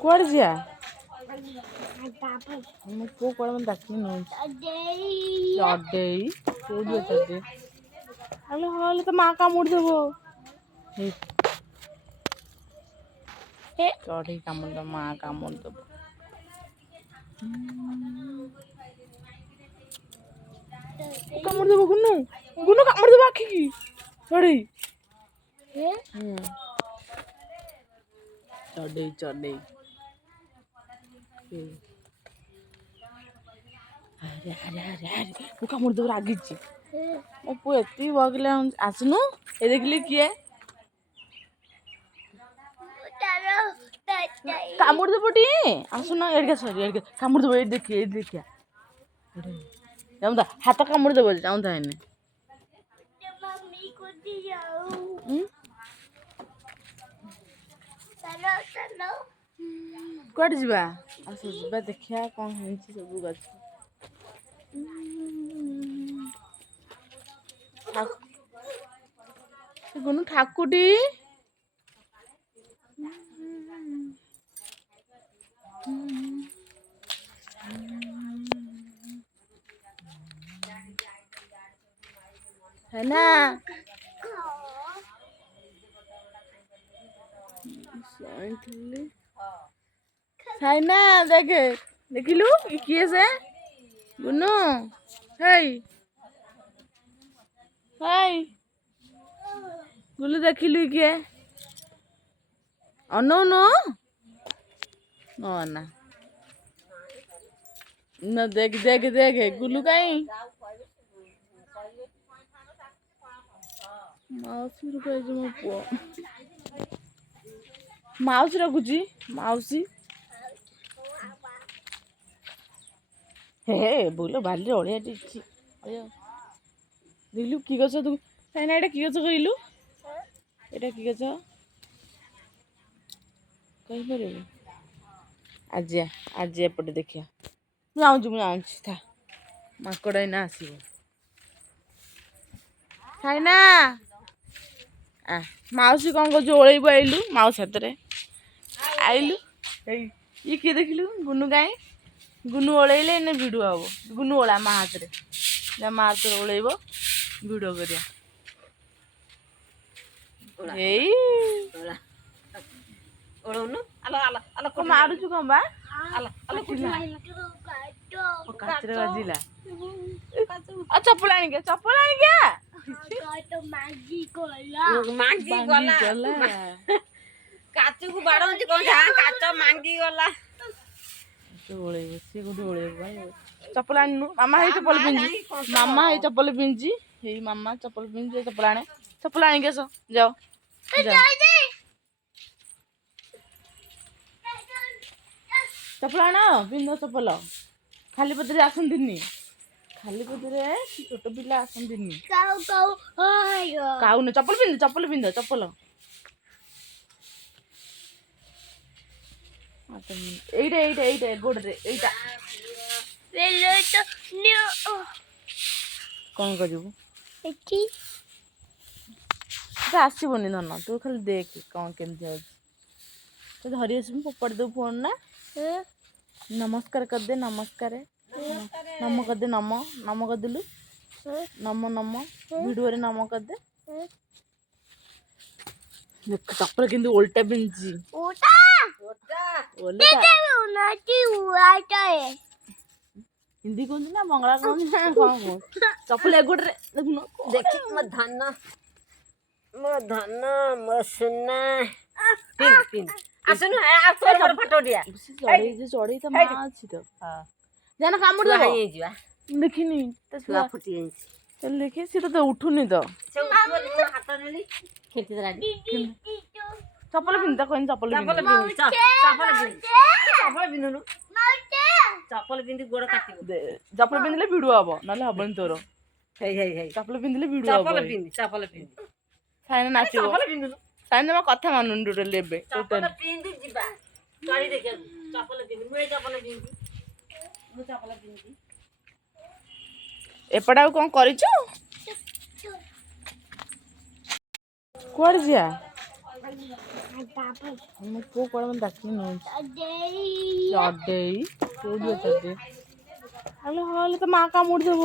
कुआड़े जिया मो पु कुआड़े मत डाकनी नौ चढ़ई कोड़ी चढ़े हेलो हेलो तो माँ कामुड़ देबो चढ़ई कामुड़ दो माँ कामुड़ देबो कामुड़ देबो गुन्नू गुन्नू कामुड़ देबो आखि की चढ़ई चढ़ई चढ़ई अरे अरे अरे अरे तू कामुड़ देबो रागी मो पु एति बगले आसनु ए देखली किए कामुड़ देबो टी आसुना एड़के सरी एड़के कामुड़ देबो ए देखिया जाऊँ हाथ कामुड़ देबो जाऊँ था इन्हें कुआड़े जीवा आस जीवा देखिया कौन होइछि सब गछ गुनु ठाकुटी है ना साइना देखे देखिलु किए से गुनु हेई हेई गुलु देखिलु किए अनो नो नो ना न देख देख देख गुलु कहीं माउसी रुको जो मो पुओ माउसी रखुची माउसी हे बोलो बाली अड़िया टिछि देखलु कि गछ तू साइना एटा कि गछ कहलु एटा कि गछ कहि परबो आज एपटे देखिया जाऊँ था माकड़ ना आसब साइना आ माउसी कौन कर ओल्ब आइलु माउस हाथ में आइलु ये किए देखिलु गुनु गाई गुनु ओल्ले इन्हें भिड हम गुनु ओला माँ हाथ में जा माँ हाथ में ओल्ब भिड कर मारुचु कौन बा काचरे बाजिला चप्पल आनी क्या काचू को बाड़ कौन काच मांगी गला चप्पल आनु मामा है चप्पल पिंजी मामा है चप्पल पिंजी हे मामा चप्पल पिंजी चप्पल आने चप्पल आनी के जाओ चप्पल आना पिंध चप्पल खाली पदरे आसंतिनी खाली पदरे छोट पिला आसंतिनी काउ न चप्पल पिंध चप्पल एइटा एइटा एइटा गोड़े एइटा कौन करू आसबनी धन तू खाली देख कौन केमती तो धरी आस फोपाड़ी दे फोन ना नमस्कार करदे नमस्कार नम करदे नम नम करदेलु नम नम वीडियो रे नम करदे देख चप्पल किंतु उल्टा पिंची हिंदी कहती ना बंगला कहती ना कौन चप्पल एगोटे देखुन देखी मो धन मो सुना पिन पिन आसनु फोटो दिया चढ़ई तो माँ अच्छी तो जाना कामुड़ दे देखनी तो छुआ फुटी चल देखिए सी तो उठुनी तो हाथ नेली खेती चप्पल पिंध कहीं चप्पल चप्पल पिंधि गोड़ काटिबो चप्पल पिंधले भिडु हबो नले हबनी तोर चप्पल पिंधले भिडु हबो चप्पल पिंधि साइना नाचिबो साइना मा कथा मानुन टोटल लेबे चप्पल पिंधि जिबा चढ़ी देखिया चप्पल पिंधि मुए चप्पल पिंधि एपड़ा कौन करिछु कुआड़े जिया ମୋ ପୁଅ କୁଆଡ଼େ ମୋତେ ଡାକି ନେଉଛି ଚଢ଼େଇ କୋଉଠି ଚଢ଼େଇ ହେଲେ ହେଲେ ତ ମାଆ କାମୁଡ଼ି ଦେବ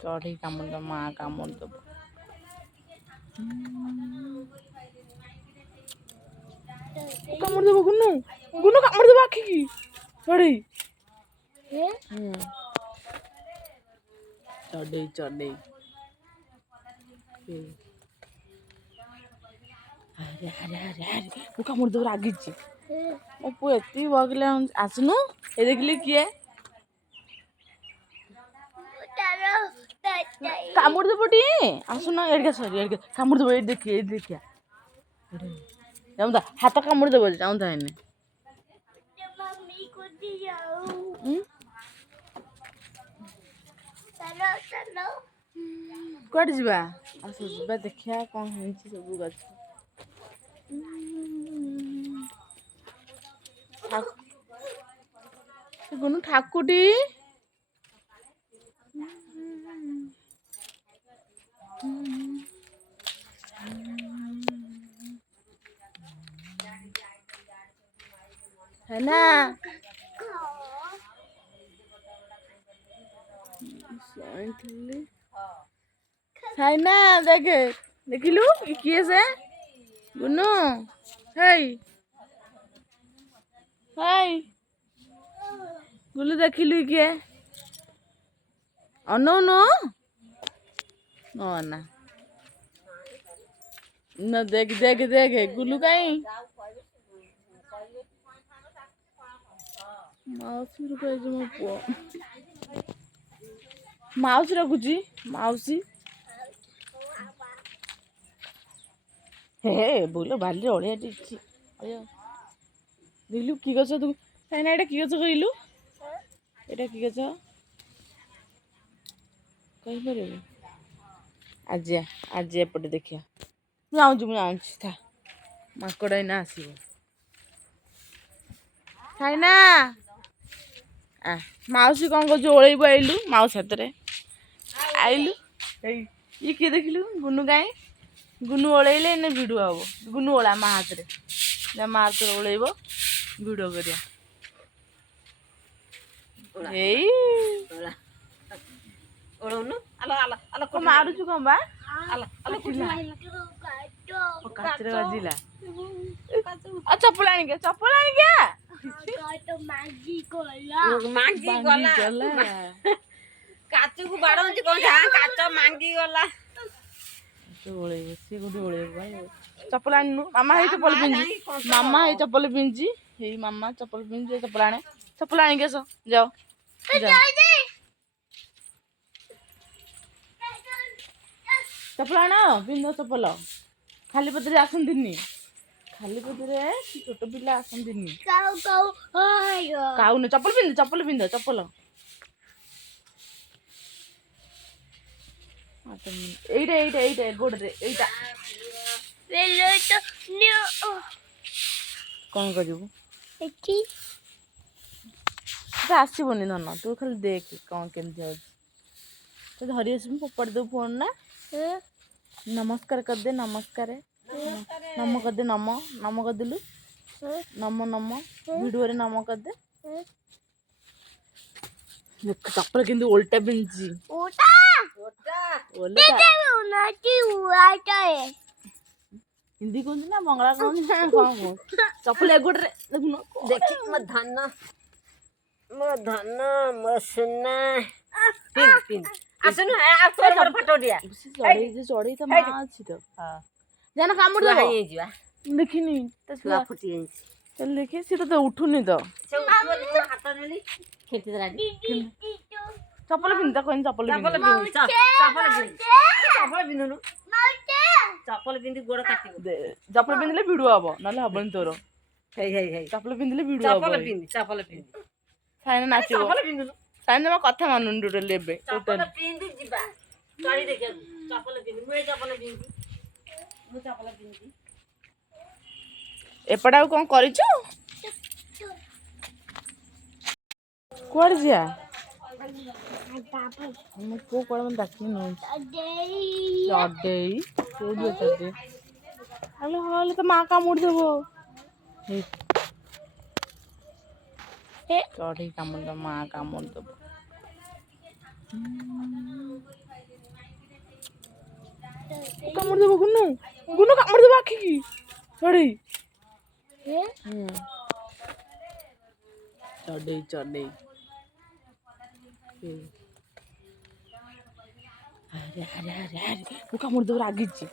ଚଢ଼େଇ କାମୁଡ଼ି ଦେବ ମାଆ କାମୁଡ଼ି ଦେବ କାମୁଡ଼ି ଦେବ ଗୁନୁ ଗୁନୁ କାମୁଡ଼ି ଦେବ ଆଖିକି ଚଢ଼େଇ ଚଢ଼େଇ ଚଢ଼େଇ ଆରେ ଆରେ ଆରେ ଆରେ ମୁଁ କାମୁଡ଼ି ଦେବ ରାଗିଛି ମୋ ପୁଅ ଏତିକି ବଗିଲା ଆସୁନୁ ଏ ଦେଖିଲି କିଏ କାମୁଡ଼ି ଦେବ ଟିକେ ଆସୁନ ଏଡ଼ିକା ସରି ଏଡ଼ିକା କାମୁଡ଼ି ଦେବ ଏଇଠି ଦେଖିଆ ଯାଉଁତା ହାତ କାମୁଡ଼ି ଦେବ ଯାଉଁତା ଏନେ କୁଆଡ଼େ ଯିବା ଆସ ଯିବା ଦେଖିବା କ'ଣ ହେଇଛି ସବୁ ଗଛ ଗୁନୁ ଠାକୁଟି है ना সাইনা দেখে দেখিলু কি আছে গুনু হেই হেই গুলু দেখিলু কিয়ে অনৌনু না না দেখ দেখ দেখে গুলু কাই ମାଉସୀ କହିଛି ମୋ ପୁଅ ମାଉସୀ ରଖୁଛି ମାଉସୀ ହେ ବୋଲ ବାଲିରେ ଅଳିଆ ଟିଛି ଦେଖିଲୁ କି ଗଛ ତୁ କାହିଁକିନା ଏଇଟା କି ଗଛ କହିଲୁ ଏଇଟା କି ଗଛ କହିପାରିବୁ ଆଜି ଏପଟେ ଦେଖିଆ ମୁଁ ଯାଉଛି ଥା ମାଙ୍କଡ଼ ଏଇନା ଆସିବ ସାଇନା ମାଉସୀ କ'ଣ କରୁଛୁ ଓଳେଇବୁ ଆଇଲୁ ମାଉସୀ ହାତରେ ଆଇଲୁ ଇଏ କିଏ ଦେଖିଲୁ ଗୁନୁ କାଇଁ ଗୁନୁ ଓଳେଇଲେ ଏନେ ଭିଡ଼ିଓ ହବ ଗୁନୁ ଓଳା ମା ହାତରେ ମା ହାତରେ ଓଳେଇବ ଭିଡ଼ିଓ କରିବା ଏଇ ମାରୁଛୁ କ'ଣ ବା କାଚରେ ବାଜିଲା ଚପଲ ଆଣିକି କାଚକୁ ବାଡ଼ଉଛି କ'ଣ କାଚ ମାଙ୍ଗି ଗଲା ଓଳେଇବ ସିଏ କୋଉଠି ଓଳେଇବ ଚପଲ ଆଣିନୁ ମାମା ହେଇ ଚପଲ ପିନ୍ଧି ମାମା ହେଇ ଚପଲ ପିନ୍ଧି ହେଇ ମାମା ଚପଲ ପିନ୍ଧି ଚପଲ ଆଣେ ଚପଲ ଆଣିକି ଆସ ଯାଅ ଚପଲ ଆଣ ପିନ୍ଧ ଚପଲ ଖାଲି ପଦରେ ଆସନ୍ତିନି ଖାଲି ପଦରେ ଛୋଟ ପିଲା ଆସନ୍ତିନି କାଉନି ଚପଲ ପିନ୍ଧ ଚପଲ ଏଇଟା ଗୋଡ଼ରେ ଏଇଟା କ'ଣ କରିବୁ ସେଟା ଆସିବନି ଧନ ତୁ ଖାଲି ଦେଖ କ'ଣ କେମିତି ହଉଛି ତୁ ଧରି ଆସିବୁ ଫୋପାଡ଼ି ଦେବୁ ଫୋନ୍ ନା ନମସ୍କାର କରିଦେ ନମସ୍କାର ନମ କରିଦେ ନମ କରିଦେଲୁ ନମ ଭିଡ଼ିଓରେ ନମ କରିଦେ ଚପଲ କିନ୍ତୁ ଓଲଟା ପିନ୍ଧିଛି ହିନ୍ଦୀ କହୁଛି ନା ବଙ୍ଗଳା କହୁଛି ନା କ'ଣ କହୁଛି ଚପଲ ଏଗୋଟରେ ଦେଖୁନ ଦେଖି ମୋ ଧନ ମୋ ସୁନା ଆସୁନୁ ଫଟୋ ଉଠିଆ ଚଢ଼େଇ ତ ମା ଅଛି ତ ଜାନ କାମୁଡ଼ି ଦେବ ହେଇଯିବା ଦେଖିନି ତା ଛୁଆ ଫୁଟି ଯାଇଛି ତାହେଲେ ଦେଖି ସିଏ ତ ଉଠୁନି ତ ହାତ ନେଲି ଚପଲ ପିନ୍ଧ କହିନି ଚପଲ ପିନ୍ଧୁନୁ ଚପଲ ପିନ୍ଧି ଗୋଡ଼ କାଟିବ ଚପଲ ପିନ୍ଧିଲେ ଭିଡ଼ିଓ ହବ ନହେଲେ ହବନି ତୋର ଚପଲ ପିନ୍ଧିଲେ ଭିଡ଼ିଓ ହବ ଚପଲ ପିନ୍ଧି ସାଇନା ନାଚିବ ସାଇନା ମୋ କଥା ମାନୁନି ଟୋଟାଲି ଏବେ ଚପଲ ପିନ୍ଧି ଯିବା ଚଢ଼ି ଦେଖିବାକୁ ଚପଲ ପିନ୍ଧି ମୁଁ ଚପଲ ପିନ୍ଧି ଏପଟେ ଆଉ କ'ଣ କରିଛୁ କୁଆଡ଼େ ଯିବା ମୋ ପୁଅ କୁଆଡ଼େ ମୋତେ ଡାକିକି ନେଉଛି ଚଢ଼େଇ କୋଉଠି ଚଢ଼େଇ ଆଲୋ ହଁ ହେଲେ ତ ମା କାମୁଡ଼ିଦେବ ଚଢ଼େଇ କାମୁଡ଼ିଦେବ ମା କାମୁଡ଼ିଦେବ କାମୁଡ଼ିଦେବ ଗୁନୁ ଗୁନୁ କାମୁଡ଼ିଦେବ ଆଖିକି ଚଢ଼େଇ ଚଢ଼େଇ ଚଢ଼େଇ ଆରେ ଆରେ ଆରେ ଆରେ ମୁଁ କାମୁଡ଼ିଦେବ ରାଗିଛି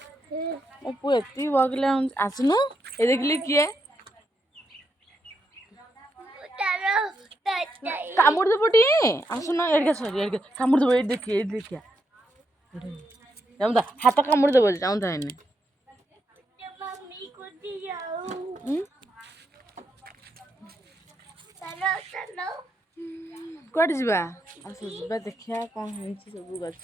ମୋ ପୁଅ ଏତିକି ବଗିଲା ଆସୁନୁ ଏ ଦେଖିଲି କିଏ କାମୁଡ଼ିଦେବ ଟିକେ ଆସୁନ ଏଡ଼ିକା ସରି ଏଡ଼ିକା କାମୁଡ଼ିଦେବ ଏଇଠି ଦେଖିଆ ଏଇଠି ଦେଖିଆ ଯାଉଁଥା ହାତ କାମୁଡ଼ିଦେବ ଯାଉଁଥା ଏନେ କୁଆଡ଼େ ଯିବା ଆସ ଯିବା ଦେଖିବା କ'ଣ ହେଇଛି ସବୁ ଗଛ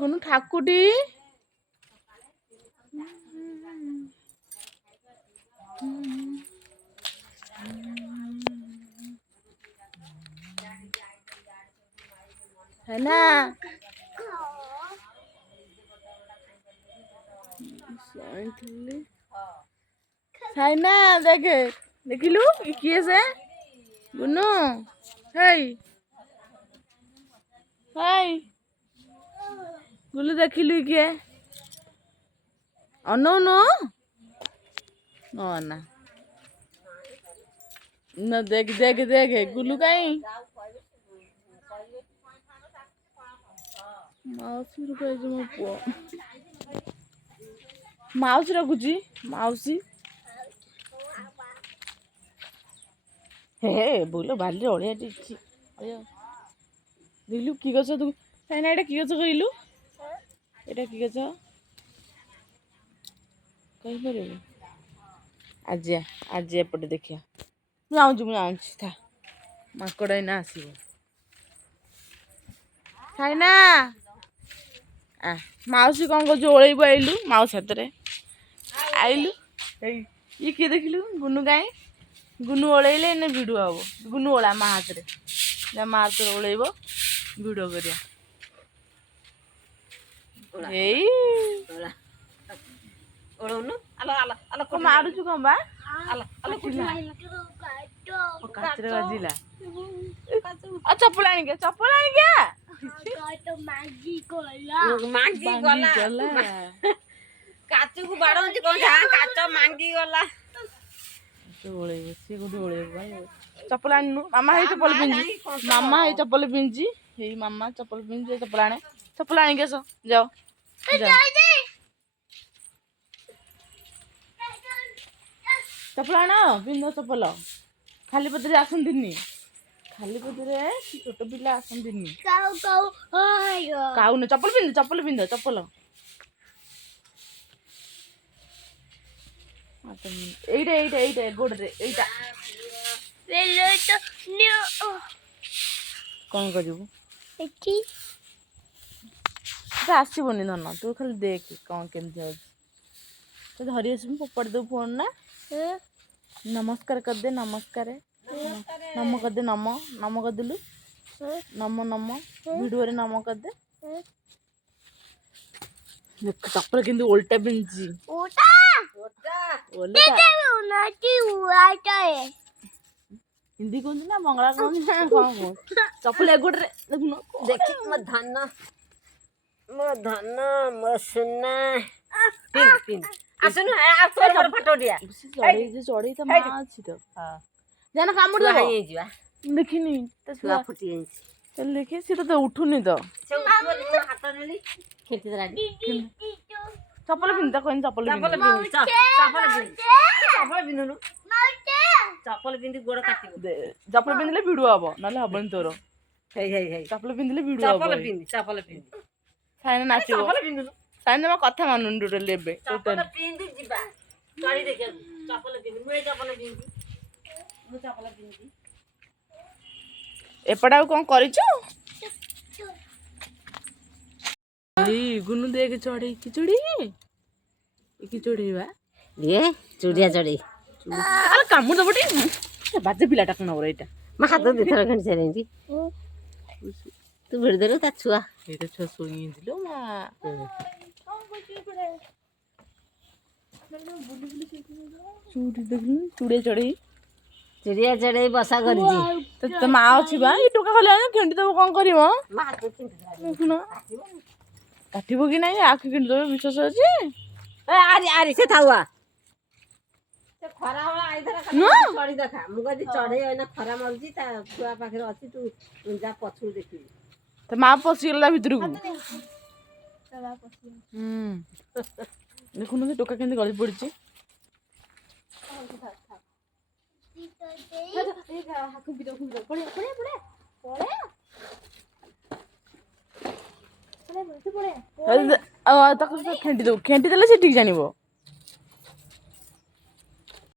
ଗୁନୁ ଠାକୁଟି है ना साइना देखे देखिलु किए से गुनु हेई हेई गुलु देखिलु किए अनो नो ना न देख देख देख गुलु कहीं माउसी रुक मो पुओ माउसी रखुची माउसी हे बोलो बाली अड़िया टिची देखलु कि गछ तू साइना एटा कि गछ कहलु एटा कि गछ कहि परबे आज एपटे देखिया जाऊँ था माकड़ ना आसब साइना आ माउसी कौन कर ओलैबू आइलु माउसी हाथ में आइलु ये किए देखिलु गुनु गाई गुनु ओलैले इने भिडियो हम गुनु ओला माँ हाथ में जा माँ हाथ में ओलैब भिडियो करिया मारुचु कौन बा बाजिला चप्पल आनी काचू को बाड़ौची कौन काच मांगी गला चप्पल आनु मामा है चप्पल पिंजी मामा है चप्पल पिंजी हे मामा चप्पल पिंजी चप्पल आने चप्पल आनी के जाओ चप्पल आण पिंध चप्पल खाली पदरे आसंतिनी खाली पदरे छोट पिला आसंतिनी काऊ न चप्पल पिंध चप्पल एइटा एइटा एइटा गोड़े एइटा कौन करू आसबनी धन तू खाली देख कौन केमती तो धरी आस फोपाड़ दे फोन ना नमस्कार कर दे नमस्कार नम कर दे नम नम कर दिलु नम नम वीडियो रे नम कर दे देख चप्पल किंतु उल्टा पिंची हिंदी कहती ना बंगला कहती ना कौन चप्पल एगोटे देखी मो धन मो सुना पिन पिन आसनु तोर फोटो दिया चढ़ई तो माँ अच्छी तो जाना कामुड़ दे देखिनी तो छुआ फुटी चल देखिए सी तो उठुनी तो हाथ नेली खेती चप्पल पिंध कौन चप्पल चप्पल पिंधि गोड़ काट चप्पल पिंधले भिड़ हम ना हबन तोर चप्पल पिंधले भिड़ चप्पल पिंधि साइना नाचो साइना मैं कथा मानुन टोटल एबे चप्पल पिंधि जिबा चढ़ी देखिया चप्पल पिंधि मुए चप्पल पिंधि मु चप्पल पिंधि एपटा कौन करिछु ए गुनु देख चढ़ई की चढ़ी बा ये चुड़िया चढ़ी ଆରେ କାମୁଡ଼ି ଦେବ ଟିକେ ବାଜେ ପିଲାଟା କ'ଣ ହବ ଏଇଟା ମୋ ହାତ ଦିଥର ଖଣ୍ଡି ସାରିଛି ତୁ ଭିଡ଼ି ଦେଲୁ ତା ଛୁଆ ଏଇଟା ଛୁଆ ଶୋଇଥିଲୁ ମା ଚୁଡ଼ି ଦେଖିଲୁ ଚୁଡ଼ିଆ ଚଢ଼େଇ ଚିଡ଼ିଆ ଚଢ଼େଇ ବସା କରିଛି ତ ମା ଅଛି ବା ଏ ଟୋକା ଖାଲି ଖେଣ୍ଡି ଦେବ କ'ଣ କରିବ ଦେଖୁନ କାଟିବ କି ନାହିଁ ଆଖି ଖେଣ୍ଡି ଦେବ ବିଶ୍ୱାସ ଅଛି ଆରି ଆରି ସେ ଥାଉଆ ସେ ଖରା ହଳ ଆଇଥର ଚଢ଼ି ଦେଖା ମୁଁ କହିଲି ଚଢ଼େଇ ଏଇନା ଖରା ମାରୁଛି ତା ଛୁଆ ପାଖରେ ଅଛି ତୁ ଯା ପଛକୁ ଦେଖିବୁ ତ ମା ପଶିଗଲା ଭିତରକୁ ଦେଖୁନ ସେ ଟୋକା କେମିତି ଗଳି ପଡ଼ିଛି ତାକୁ ଖେଣ୍ଟି ଦେବୁ ଖେଣ୍ଟି ଦେଲେ ସେ ଠିକ୍ ଜାଣିବ